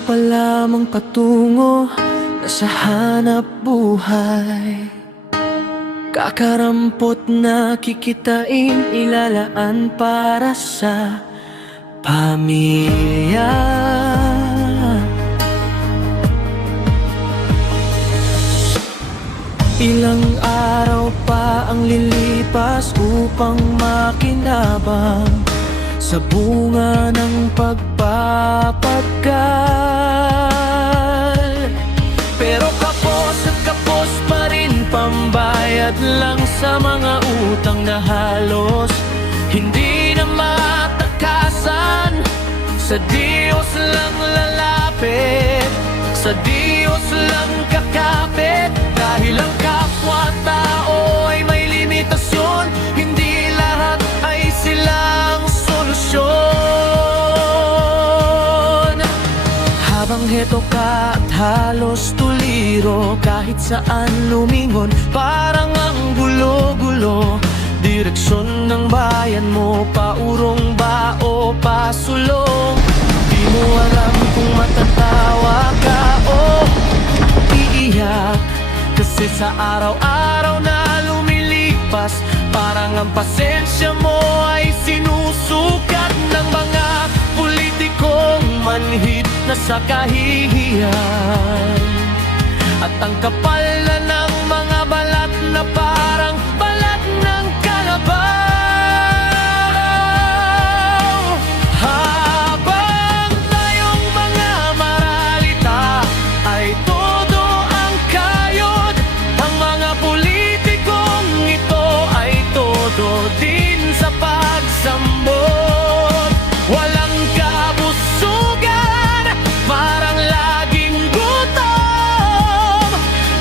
Daan pa lamang patungo na sa hanap buhay. Kakarampot na kikitain, ilalaan para sa pamilya. Ilang araw pa ang lilipas upang makinabang sa bunga ng pagpapagal. Pero kapos at kapos pa rin, pambayad lang sa mga utang na halos hindi na matakasan. Sa Diyos lang lalapit, sa Diyos lang kakapit. Dahil ang kapwa-tao ay may limitasyon, hindi lahat ay silang solusyon. Habang heto ka at halos tuliro, kahit saan lumingon parang ang gulo-gulo. Direksyon ng bayan mo, paurong ba o pasulong? Di mo alam kung matatawa ka o iiyak, kasi sa araw-araw na lumilipas, parang ang pasensya mo ay sinusukat ng mga politikong manhid na sa kahihiyan. At ang kapal na ng mga balat na parang balat ng kalabaw. Habang tayong mga maralita ay todo ang kayod, ang mga politikong ito ay todo din sa pagsambot. Walang kabusugan, parang laging gutom,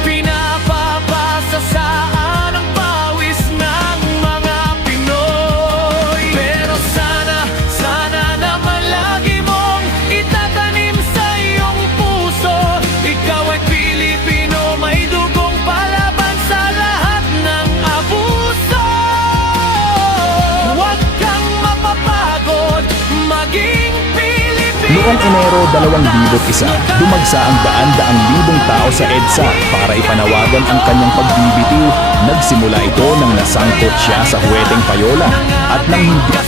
pinapapasa saan ang pawis ng mga Pinoy. Pero sana, sana naman lagi mong itatanim sa iyong puso, ikaw ay Pilipino, may dugong palaban sa lahat ng abuso. Huwag kang mapapagod maging Pilipino. Noong Enero 2001, dumagsa ang daan-daang libong tao sa EDSA para ipanawagan ang kanyang pagbibitiw. Nagsimula ito nang nasangkot siya sa huweteng payola at nang hindi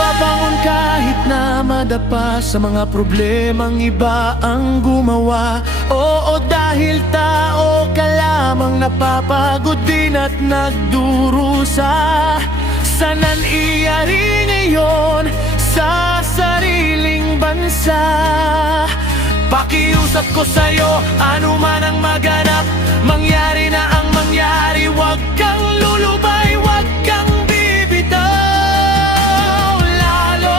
babangon kahit na madapa sa mga problemang iba ang gumawa. Oo, dahil tao ka lamang, napapagod din at nagdurusa. Sana'y iyari ngayon sa sariling bansa. Pakiusap ko sa'yo, ano man ang maganap, mangyari na ang mangyari. Huwag kang lulubay, huwag kang bibitaw. Lalong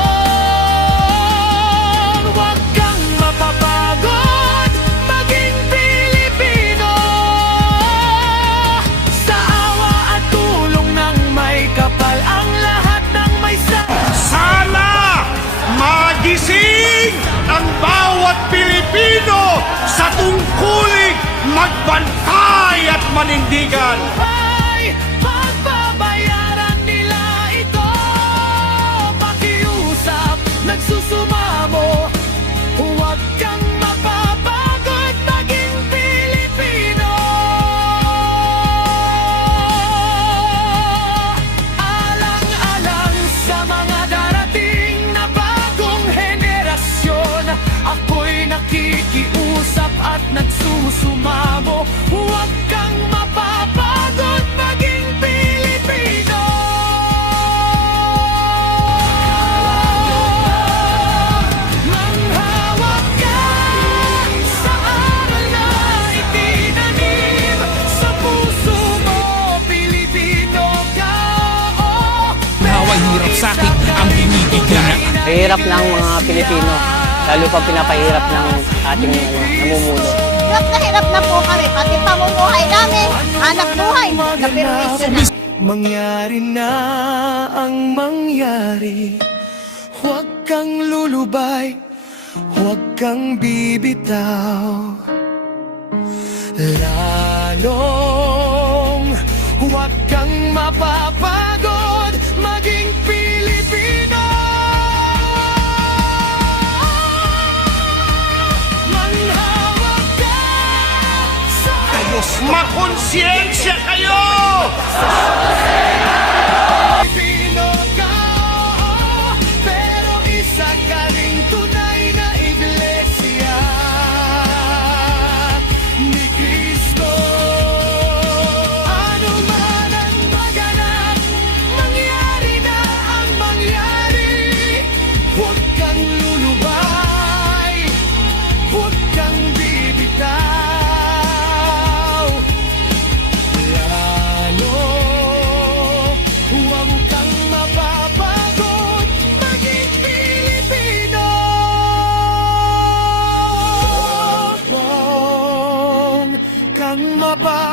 huwag kang mapapagod maging Pilipino. Sa awa at tulong ng may kapal, ang lahat ng may Sana magising ang bawat Pilipino sa tungkuling magbantay at manindigan. ay pagbabayaran nila ito. Pakiusap, nagsusumamo, huwag kang mapapagod maging Pilipino. Alang-alang sa mga darating na bagong henerasyon, ako'y nakikiusap at nagsusumamo, huwag kang mapapagod maging Pilipino. Manghawak ka sa aral na itinanim sa puso mo, Pilipino ka. Naway hirap sa akin ang binibigyan. Hirap ng mga Pilipino, lalo pa pinapahirap ng ating namumuno. Hirap na po kami, pati pamumuhay namin, anak buhay, kapirwisyo na. Mangyari na ang mangyari, huwag kang lulubay, huwag kang bibitaw. Lalong huwag kang mapapagod maging Pilipino. Konsiyensya kayo! Pilipino ka, oo, pero isa ka ring tunay na iglesia ni Cristo. Ano man ang maganap, mangyari na ang mangyari. Huwag kang lulubay, huwag kang bibitaw. Lalo, huwag kang mapapagod, maging Pilipino. Huwag kang mapapagod.